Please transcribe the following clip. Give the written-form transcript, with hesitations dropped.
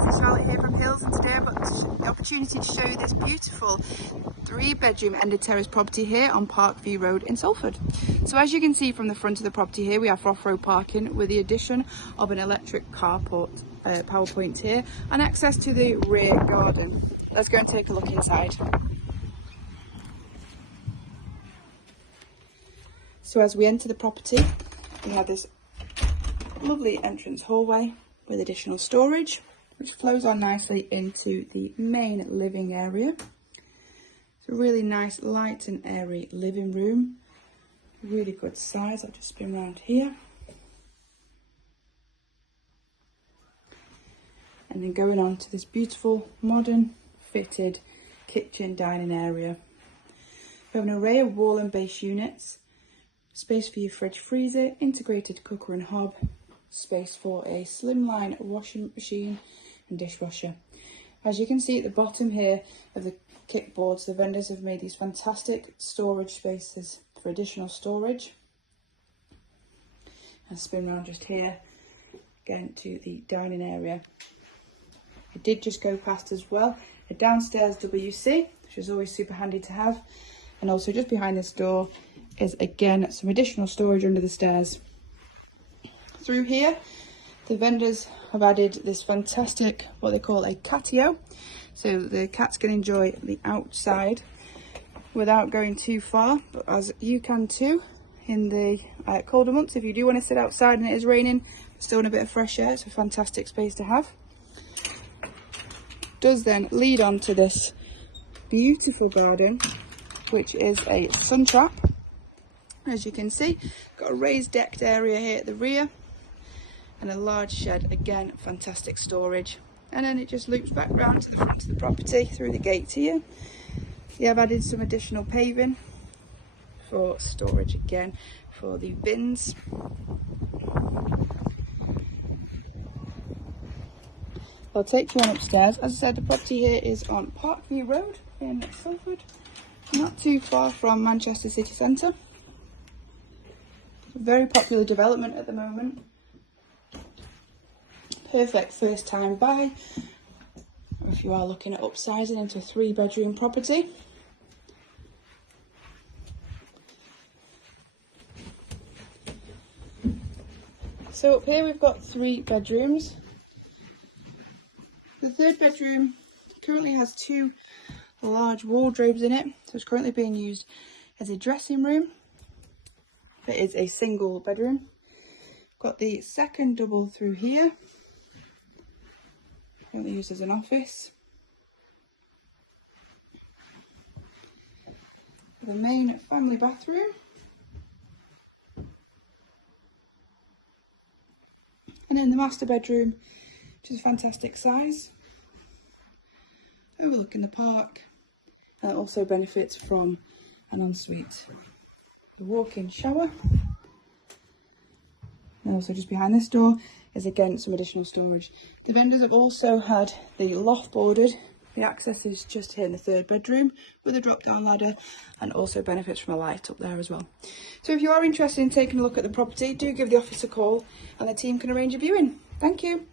This is Charlotte here from Hills, and today I've got the opportunity to show you this beautiful 3-bedroom ended terrace property here on Parkview Road in Salford. So as you can see from the front of the property here, we have off-road parking with the addition of an electric carport power point here and access to the rear garden. Let's go and take a look inside. So as we enter the property, we have this lovely entrance hallway with additional storage, which flows on nicely into the main living area. It's a really nice, light and airy living room. Really good size. I'll just spin around here. And then going on to this beautiful, modern, fitted kitchen dining area. We have an array of wall and base units, space for your fridge freezer, integrated cooker and hob, space for a slimline washing machine and dishwasher. As you can see at the bottom here of the kickboards, the vendors have made these fantastic storage spaces for additional storage. And spin around just here, again to the dining area. I did just go past as well a downstairs WC, which is always super handy to have. And also just behind this door is again some additional storage under the stairs. Through here, the vendors have added this fantastic, what they call a catio. So the cats can enjoy the outside without going too far, but as you can too in the colder months. If you do want to sit outside and it is raining, still in a bit of fresh air, it's a fantastic space to have. Does then lead on to this beautiful garden, which is a sun trap. As you can see, got a raised decked area here at the rear and a large shed, again fantastic storage. And then it just loops back round to the front of the property through the gate here. You have added some additional paving for storage again for the bins. I'll take you on upstairs. As I said, the property here is on Parkview Road in Salford, not too far from Manchester city centre. Very popular development at the moment. Perfect first time buy, or if you are looking at upsizing into a 3-bedroom property. So up here we've got 3 bedrooms. The 3rd bedroom currently has 2 large wardrobes in it, so it's currently being used as a dressing room. It is a single bedroom. Got the 2nd double through here, currently used as an office. The main family bathroom. And then the master bedroom, which is a fantastic size, overlooking the park, and it also benefits from an ensuite. The walk-in shower, and also just behind this door is again some additional storage. The vendors have also had the loft boarded. The access is just here in the 3rd bedroom with a drop-down ladder, and also benefits from a light up there as well. So if you are interested in taking a look at the property, do give the office a call and the team can arrange a viewing. Thank you.